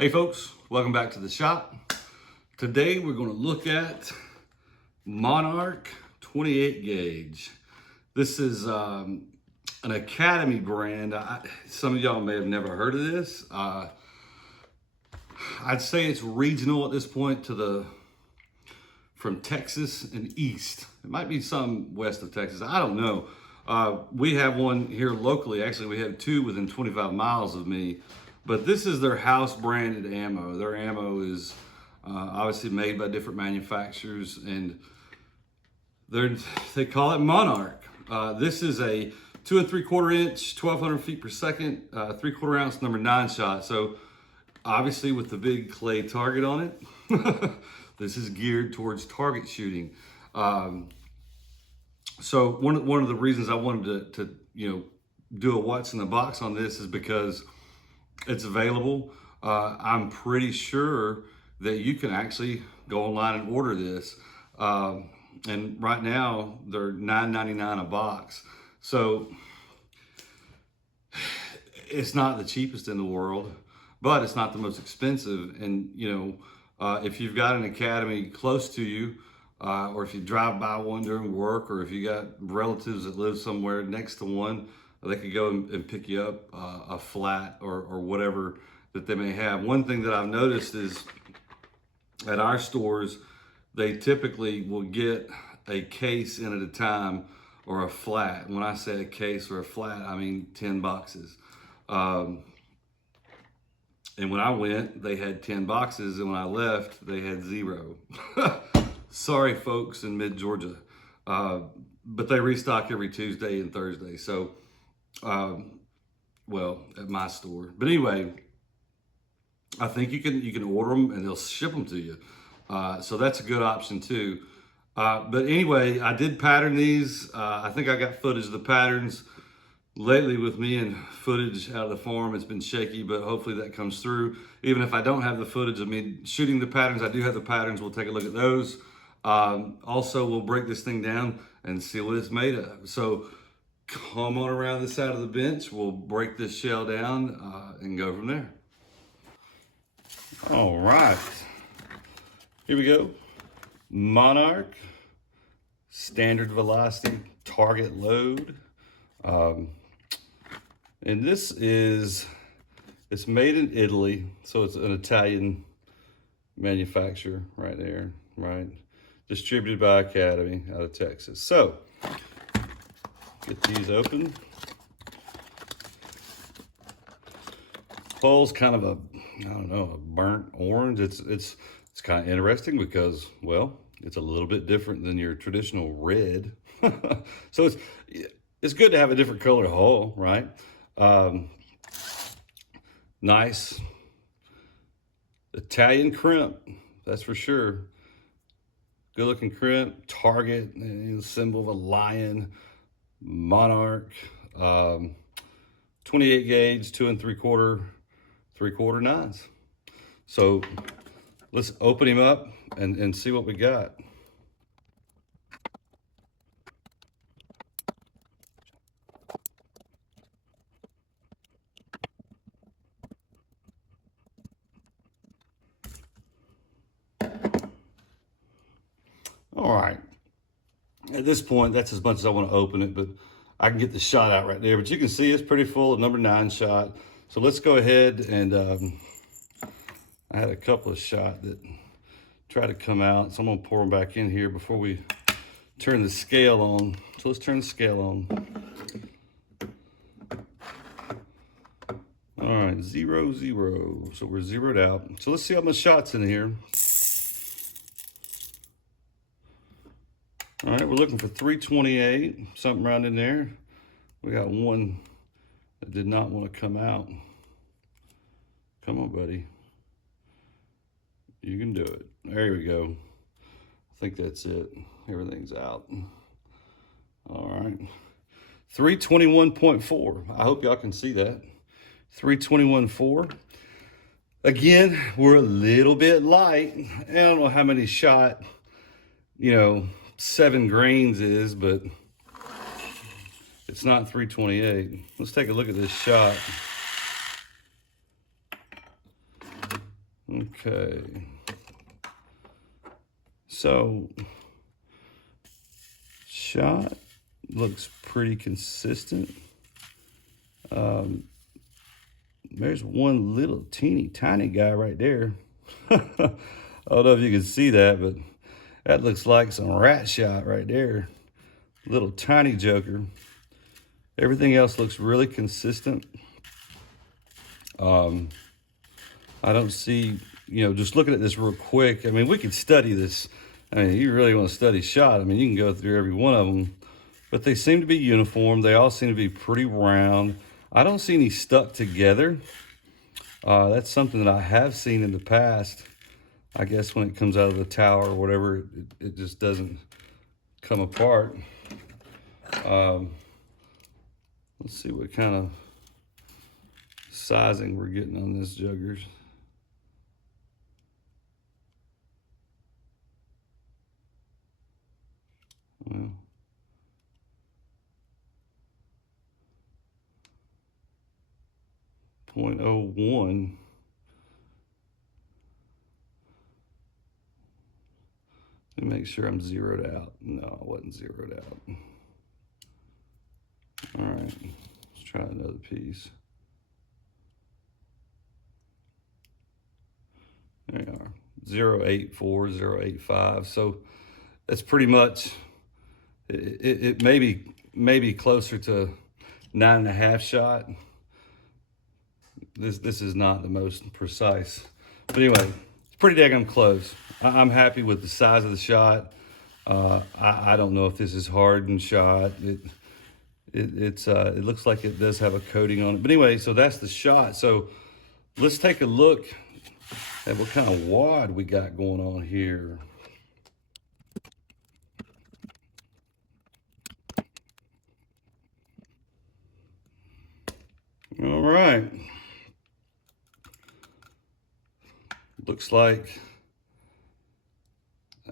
Hey folks, welcome back to the shop. Today we're going to look at Monarch 28 gauge. This is an Academy brand. Some of y'all may have never heard of this. I'd say it's regional at this point from Texas and east. It might be some west of Texas. I don't know. We have one here locally. Actually, we have two within 25 miles of me. But this is their house branded ammo. Their ammo is obviously made by different manufacturers, and they call it Monarch. This is a 2 3/4 inch, 1,200 feet per second, 3/4 ounce number 9 shot. So obviously with the big clay target on it, this is geared towards target shooting. So one of the reasons I wanted to do a what's in the box on this is because it's available. I'm pretty sure that you can actually go online and order this. And right now they're $9.99 a box. So it's not the cheapest in the world, but it's not the most expensive. And if you've got an Academy close to you, or if you drive by one during work, or if you got relatives that live somewhere next to one, they could go and pick you up a flat or whatever that they may have. One thing that I've noticed is at our stores, they typically will get a case in at a time or a flat. When I say a case or a flat, I mean 10 boxes. And when I went, they had 10 boxes, and when I left, they had 0. Sorry, folks in mid-Georgia. But they restock every Tuesday and Thursday. So, well, at my store. But anyway, I think you can order them and they'll ship them to you. So that's a good option too. But anyway, I did pattern these. I think I got footage of the patterns. Lately with me and footage out of the farm, it's been shaky, but hopefully that comes through. Even if I don't have the footage of me shooting the patterns, I do have the patterns. We'll take a look at those. Also, we'll break this thing down and see what it's made of. So come on around this side of the bench. We'll break this shell down and go from there. All right, here we go. Monarch, standard velocity, target load. And this it's made in Italy, so it's an Italian manufacturer right there, right? Distributed by Academy out of Texas. So, get these open. Hull's kind of a burnt orange. It's kind of interesting because, well, it's a little bit different than your traditional red. So it's good to have a different color hull, right? Nice Italian crimp, that's for sure. Good looking crimp, target, and symbol of a lion, Monarch, 28 gauge, 2 3/4 9s. So let's open him up and see what we got. All right, at this point, that's as much as I want to open it, but I can get the shot out right there. But you can see it's pretty full, number 9 shot. So let's go ahead and, I had a couple of shot that tried to come out. So I'm gonna pour them back in here before we turn the scale on. So let's turn the scale on. All right, 0, 0. So we're zeroed out. So let's see how much shots in here. All right, we're looking for 328, something around in there. We got one that did not want to come out. Come on, buddy. You can do it. There we go. I think that's it. Everything's out. All right. 321.4. I hope y'all can see that. 321.4. Again, we're a little bit light. I don't know how many shot, 7 grains is, but it's not 328. Let's take a look at this shot. Okay. So, shot looks pretty consistent. There's one little teeny tiny guy right there. I don't know if you can see that, but that looks like some rat shot right there. Little tiny joker. Everything else looks really consistent. I don't see, just looking at this real quick, I mean, we could study this. I mean, you really want to study shot, I mean, you can go through every one of them, but they seem to be uniform. They all seem to be pretty round. I don't see any stuck together. That's something that I have seen in the past. I guess when it comes out of the tower or whatever, it just doesn't come apart. Let's see what kind of sizing we're getting on this juggers. Well, .01. Let me make sure I'm zeroed out. No, I wasn't zeroed out. All right, let's try another piece. There you are, 0.84, 0.85. So that's pretty much, it may be closer to 9.5 shot. This is not the most precise, but anyway, it's pretty daggone close. I'm happy with the size of the shot. I don't know if this is hardened shot. It looks like it does have a coating on it. But anyway, so that's the shot. So let's take a look at what kind of wad we got going on here. All right. Looks like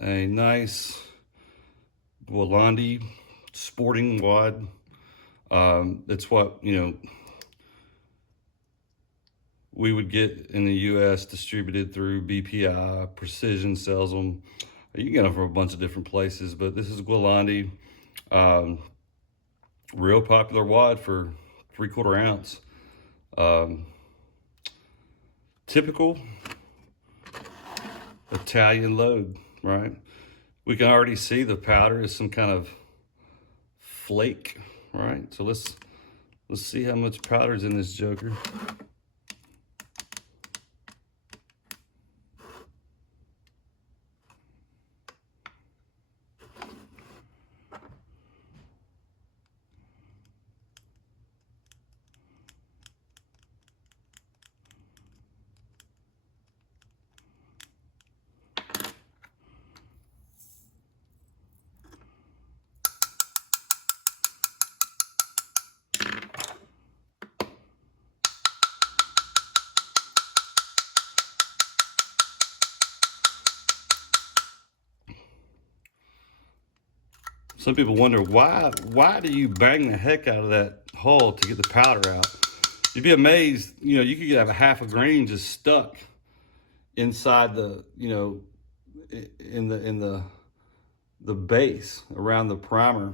a nice Volandi sporting wad. It's what, we would get in the US distributed through BPI. Precision sells them. You can get them from a bunch of different places, but this is Gualandi. Real popular wad for 3/4 ounce. Typical Italian load, right? We can already see the powder is some kind of flake, right? So let's see how much powder's in this joker. Some people wonder why do you bang the heck out of that hull to get the powder out? You'd be amazed, you could have a half a grain just stuck inside the, in the base around the primer.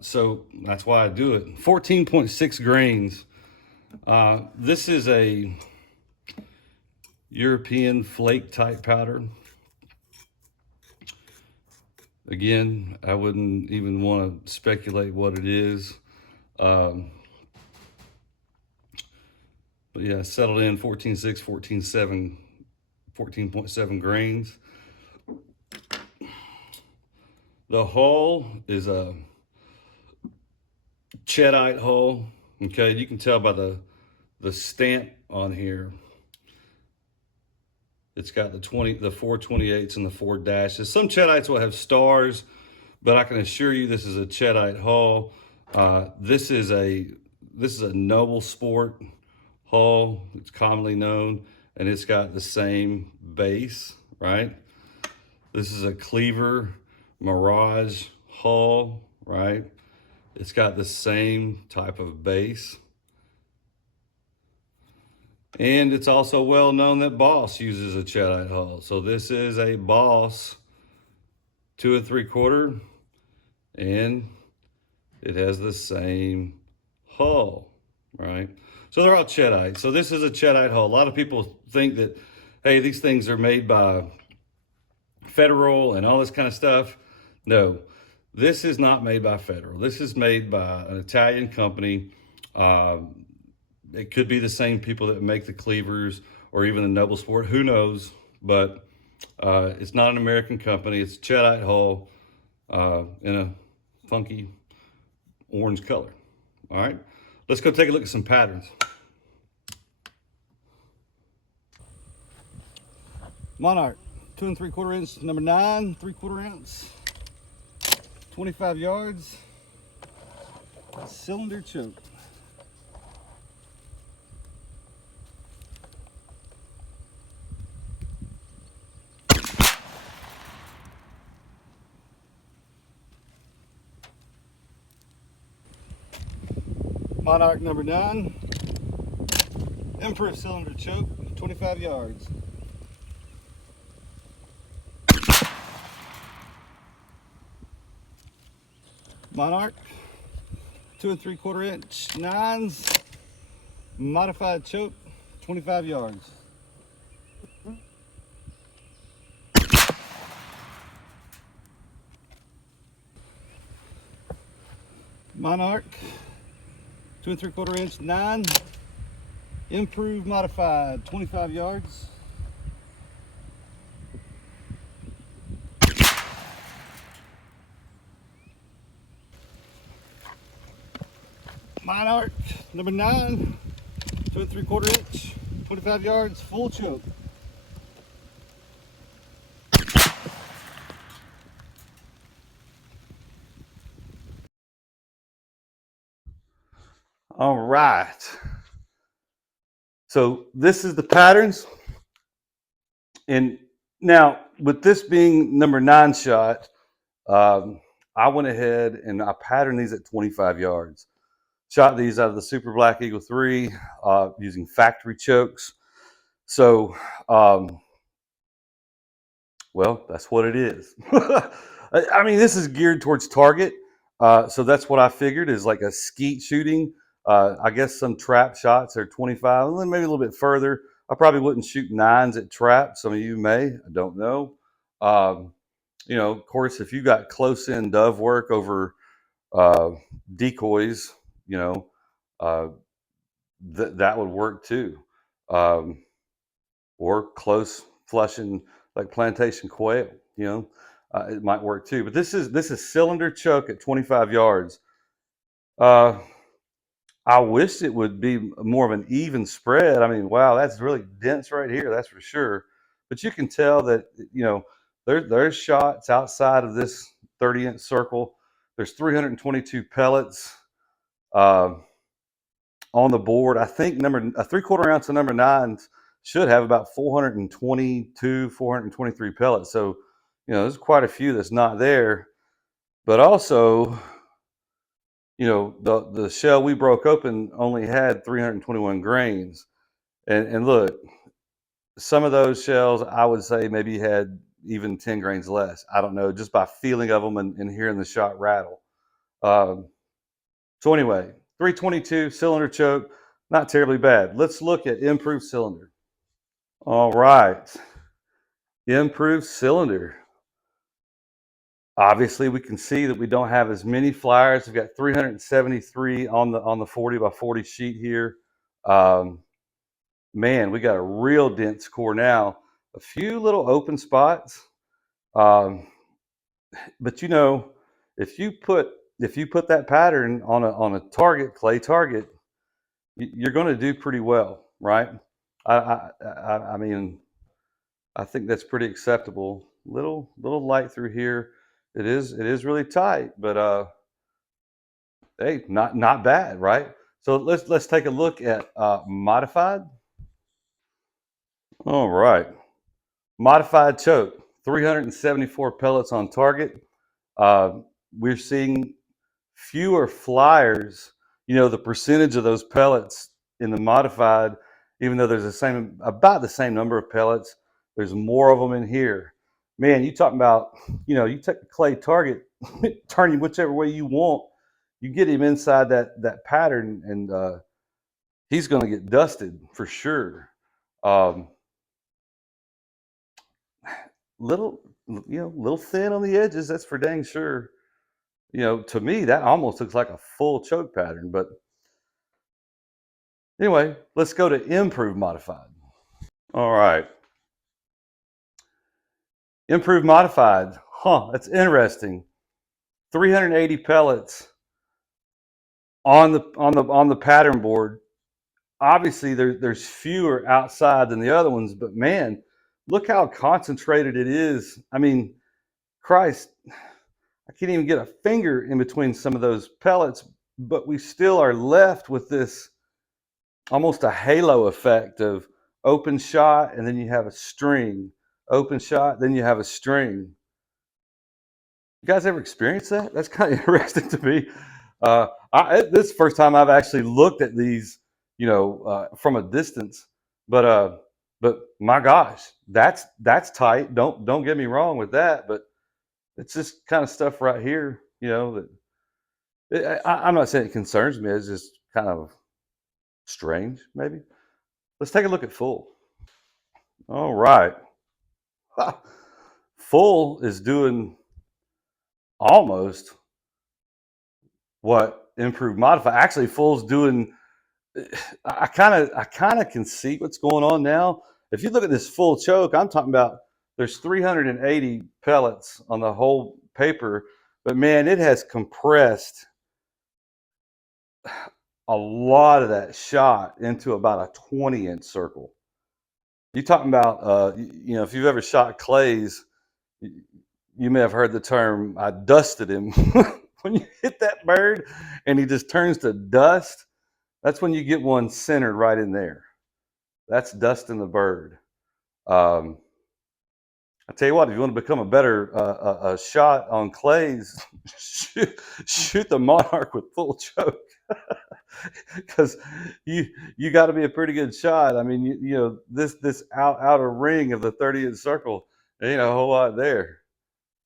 So that's why I do it. 14.6 grains. This is a European flake type powder. Again, I wouldn't even want to speculate what it is. But yeah, settled in 14.6, 14.7, 14.7 grains. The hull is a Cheddite hull. Okay, you can tell by the stamp on here. It's got the 428s and the 4 dashes. Some Cheddites will have stars, but I can assure you this is a Cheddite hull. This is a Noble Sport hull. It's commonly known, and it's got the same base, right? This is a Cleaver Mirage hull, right? It's got the same type of base. And it's also well known that Boss uses a Chadite hull. So this is a Boss 2 3/4, and it has the same hull, right? So they're all Chadite. So this is a Chadite hull. A lot of people think that, hey, these things are made by Federal and all this kind of stuff. No, this is not made by Federal. This is made by an Italian company. Uh, it could be the same people that make the cleavers or even the Noble Sport. Who knows? But it's not an American company. It's a Chadite hull in a funky orange color. All right, let's go take a look at some patterns. Monarch, 2 3/4 inch, number 9, 3/4 ounce, 25 yards, cylinder choke. Monarch number 9, improved cylinder choke, 25 yards. Monarch, 2 3/4 inch, 9s, modified choke, 25 yards. Monarch, 2 3/4 inch, 9, improved modified, 25 yards. Monarch number 9, 2 3/4 inch, 25 yards, full choke. All right. So this is the patterns. And now with this being number 9 shot, I went ahead and I patterned these at 25 yards. Shot these out of the Super Black Eagle 3 using factory chokes. So, well, that's what it is. I mean, this is geared towards target. So that's what I figured is like a skeet shooting. I guess some trap shots are 25, and then maybe a little bit further. I probably wouldn't shoot 9s at trap. Some of you may, I don't know. You know, of course, if you got close in dove work over uh, decoys, you know, uh, that would work too. Um, or close flushing like plantation quail, you know, it might work too. But this is cylinder choke at 25 yards. Uh, I wish it would be more of an even spread. I mean, wow, that's really dense right here, that's for sure. But you can tell that, you know, there's shots outside of this 30-inch circle. There's 322 pellets on the board. I think a 3/4 ounce of number 9s should have about 422, 423 pellets. So, you know, there's quite a few that's not there. But also, you know, the shell we broke open only had 321 grains. And look, some of those shells I would say maybe had even 10 grains less. I don't know, just by feeling of them and hearing the shot rattle. Um, so anyway, 322 cylinder choke, not terribly bad. Let's look at improved cylinder. All right, improved cylinder. Obviously, we can see that we don't have as many flyers. We've got 373 on the 40 by 40 sheet here. Um, man, we got a real dense core now. A few little open spots, um, but you know, if you put that pattern on a target, clay target, you're going to do pretty well, right? I mean, I think that's pretty acceptable. Little light through here. It is really tight, but hey, not bad, right? So let's take a look at modified. All right, modified choke, 374 pellets on target. Uh, we're seeing fewer flyers. You know, the percentage of those pellets in the modified even though there's about the same number of pellets. There's more of them in here. Man, you talking about, you take the clay target, turn him whichever way you want. You get him inside that pattern, and he's going to get dusted for sure. Um, little, little thin on the edges. That's for dang sure. To me, that almost looks like a full choke pattern. But anyway, let's go to improved modified. All right. Improved modified. That's interesting. 380 pellets on the pattern board. Obviously, there's fewer outside than the other ones, but man, look how concentrated it is. I mean, Christ, I can't even get a finger in between some of those pellets, but we still are left with this almost a halo effect of open shot, and then you have a string, open shot, then you have a string. You guys ever experienced that? That's kind of interesting to me. This is the first time I've actually looked at these, from a distance. But my gosh, that's tight. Don't get me wrong with that, but it's just kind of stuff right here, that I'm not saying it concerns me. It's just kind of strange, maybe. Let's take a look at full. All right. Full is doing almost what improved modify. Actually, full's doing. I kind of can see what's going on now. If you look at this full choke, I'm talking about there's 380 pellets on the whole paper, but man, it has compressed a lot of that shot into about a 20-inch circle. You're talking about, if you've ever shot clays, you may have heard the term, I dusted him. When you hit that bird and he just turns to dust, that's when you get one centered right in there. That's dusting the bird. I tell you what, if you want to become a better shot on clays, shoot the Monarch with full choke, because you got to be a pretty good shot. I mean, this outer ring of the 30-inch circle, there ain't a whole lot there.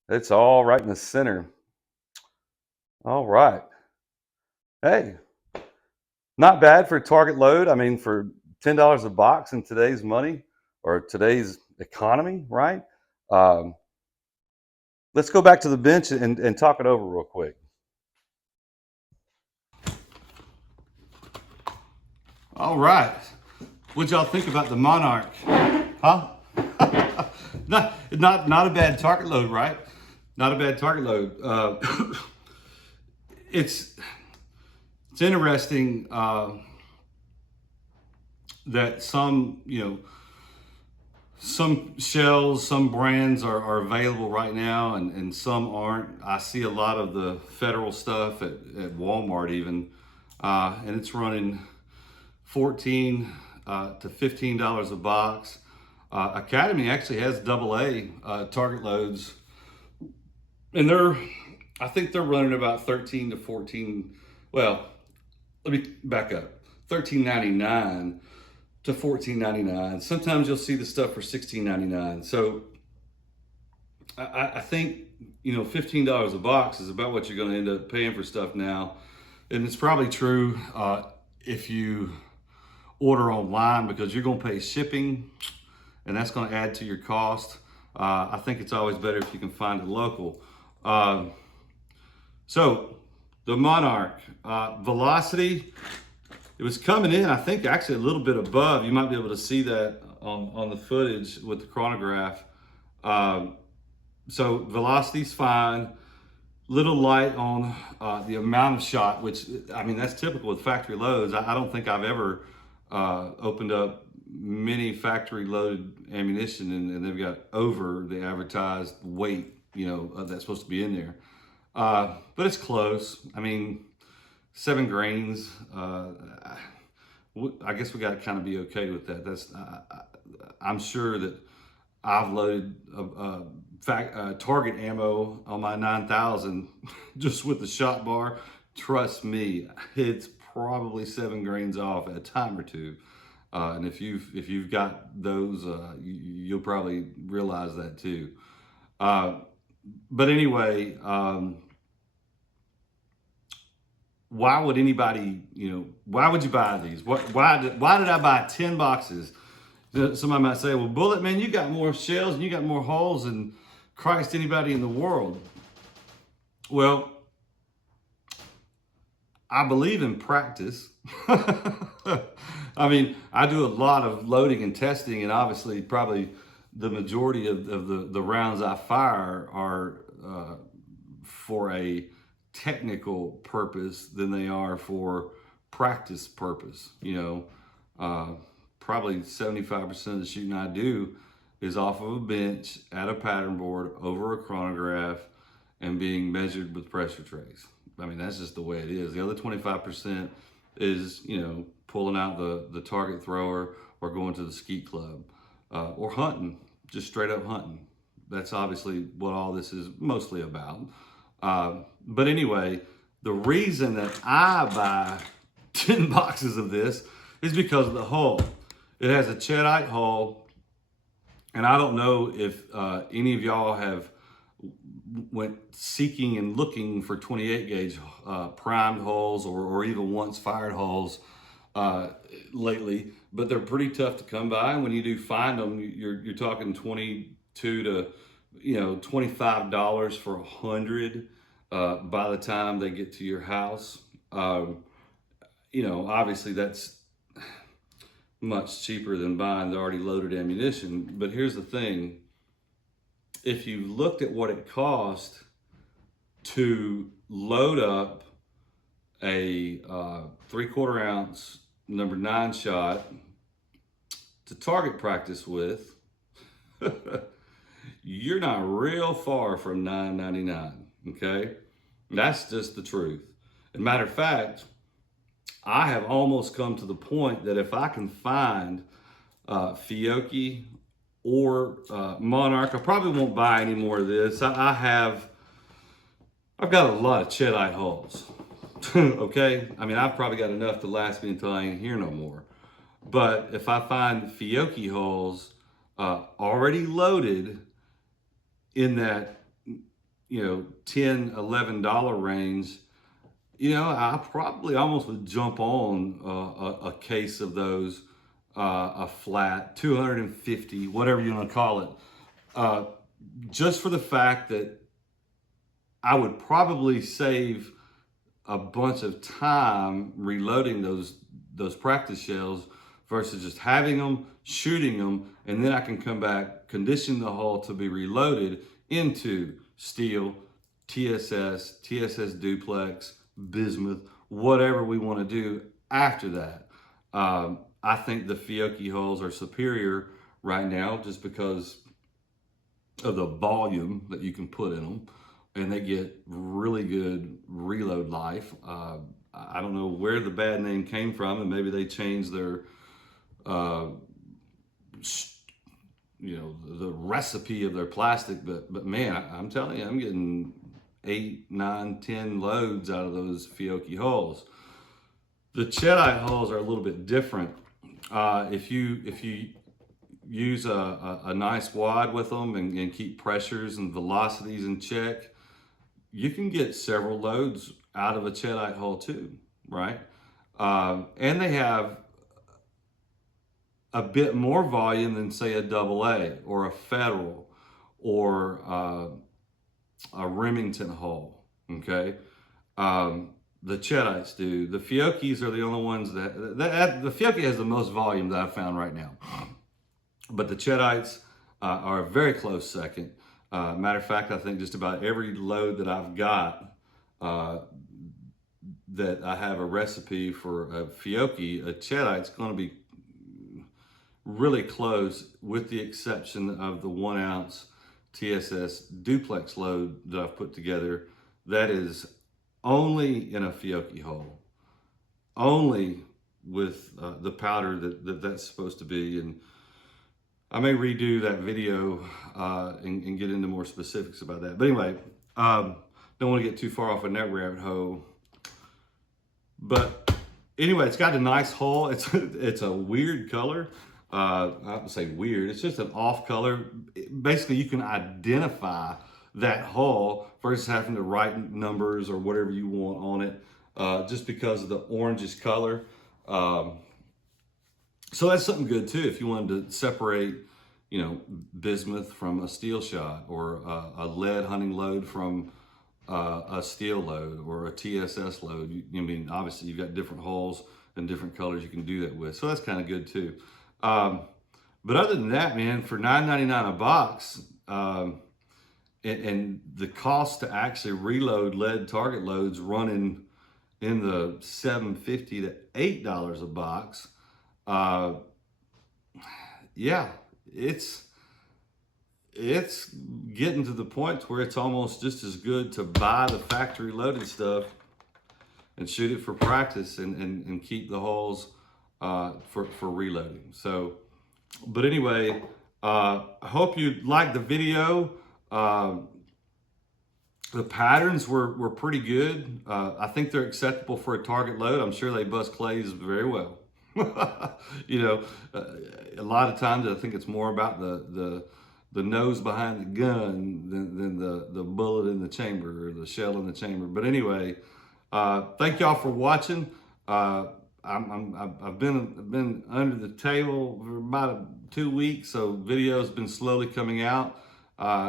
It's all right in the center. All right. Hey, not bad for target load. I mean, for $10 a box in today's money or today's economy, right? Let's go back to the bench and talk it over real quick. All right. What'd y'all think about the Monarch? Huh? Not a bad target load, right? Not a bad target load. It's interesting that some shells, some brands are available right now, and some aren't. I see a lot of the federal stuff at Walmart even, and it's running $14 to $15 a box. Academy actually has AA target loads, and I think they're running about 13 to 14. Well, let me back up. $13.99 to $14.99. Sometimes you'll see the stuff for $16.99. So I think $15 a box is about what you're going to end up paying for stuff now, and it's probably true if you order online, because you're going to pay shipping, and that's going to add to your cost. I think it's always better if you can find it local. So the Monarch velocity, it was coming in, I think, actually a little bit above. You might be able to see that on the footage with the chronograph. So velocity's fine. Little light on the amount of shot, which, I mean, that's typical with factory loads. I don't think I've ever opened up many factory loaded ammunition and they've got over the advertised weight, that's supposed to be in there. But it's close. I mean, 7 grains. I guess we got to kind of be okay with that. I'm sure that I've loaded target ammo on my 9,000 just with the shot bar. Trust me, it's probably 7 grains off at a time or two. And if you've got those, you'll probably realize that too. But anyway, why would anybody, why would you buy these? Why did I buy 10 boxes? Somebody might say, well, Bullet, man, you got more shells and you got more holes than Christ anybody in the world. Well, I believe in practice. I mean, I do a lot of loading and testing, and obviously probably the majority of the rounds I fire are for a technical purpose than they are for practice purpose. Probably 75% of the shooting I do is off of a bench at a pattern board over a chronograph and being measured with pressure trays. I mean, that's just the way it is. The other 25% is, pulling out the target thrower or going to the skeet club or hunting, just straight up hunting. That's obviously what all this is mostly about. But anyway, the reason that I buy 10 boxes of this is because of the hull. It has a Cheddite hull, and I don't know if any of y'all have went seeking and looking for 28 gauge primed hulls or even once fired hulls lately, but they're pretty tough to come by. And when you do find them, you're talking $22 to $25 for 100 by the time they get to your house. Obviously that's much cheaper than buying the already loaded ammunition. But here's the thing. If you looked at what it cost to load up a 3/4 ounce number 9 shot to target practice with, you're not real far from $9.99. Okay, that's just the truth. As a matter of fact, I have almost come to the point that if I can find Fiocchi or Monarch, I probably won't buy any more of this. I've got a lot of Cheddite hulls. Okay, I mean, I've probably got enough to last me until I ain't here no more. But if I find Fiocchi hulls already loaded in that $10, $11 range, I probably almost would jump on a case of those, a flat 250, whatever you want to call it, just for the fact that I would probably save a bunch of time reloading those practice shells versus just having them, shooting them, and then I can come back, condition the hull to be reloaded into steel, TSS duplex, bismuth, whatever we want to do after that. I think the Fiocchi hulls are superior right now just because of the volume that you can put in them, and they get really good reload life. I don't know where the bad name came from, and maybe they changed their the recipe of their plastic, but man, I'm telling you, I'm getting 8, 9, 10 loads out of those Fiocchi hulls. The Cheddite hulls are a little bit different. If you use a nice wad with them and keep pressures and velocities in check, you can get several loads out of a Cheddite hull too, right? And they have a bit more volume than, say, a AA or a Federal or a Remington hull, okay? The Cheddites do. The Fiocchis are the only ones that the Fiocchi has the most volume that I've found right now. But the Cheddites are a very close second. Matter of fact, I think just about every load that I've got that I have a recipe for a Fiocchi, a Cheddite's going to be really close, with the exception of the 1 ounce TSS duplex load that I've put together. That is only in a Fiocchi hull, only with the powder that's supposed to be. And I may redo that video and get into more specifics about that. But anyway, don't want to get too far off in that rabbit hole. But Anyway, it's got a nice hull. It's a weird color. I would say weird. It's just an off color. Basically, you can identify that hull versus having to write numbers or whatever you want on it, just because of the orangish color. So that's something good too if you wanted to separate, bismuth from a steel shot, or a lead hunting load from a steel load, or a TSS load. I mean, obviously you've got different hulls and different colors you can do that with. So that's kind of good too. But other than that, man, for $9.99 a box, and the cost to actually reload lead target loads running in the $7.50 to $8 a box. Yeah, it's getting to the point where it's almost just as good to buy the factory loaded stuff and shoot it for practice, and keep the hulls for reloading. So, but anyway, I hope you liked the video. The patterns were pretty good. I think they're acceptable for a target load. I'm sure they bust clays very well. A lot of times I think it's more about the nose behind the gun than the bullet in the chamber, or the shell in the chamber. But anyway, thank y'all for watching. I've been under the table for about 2 weeks, so videos been slowly coming out.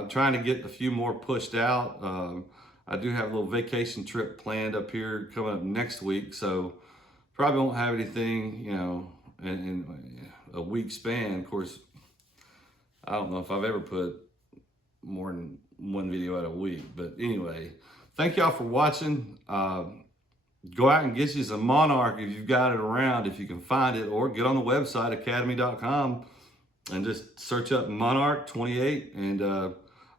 Trying to get a few more pushed out. I do have a little vacation trip planned up here coming up next week, so probably won't have anything, in a week span. Of course, I don't know if I've ever put more than one video out a week, but anyway, thank y'all for watching. Go out and get you some Monarch if you've got it around, if you can find it, or get on the website, academy.com, and just search up Monarch 28, and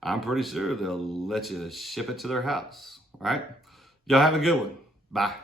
I'm pretty sure they'll let you ship it to their house. All right? Y'all have a good one. Bye.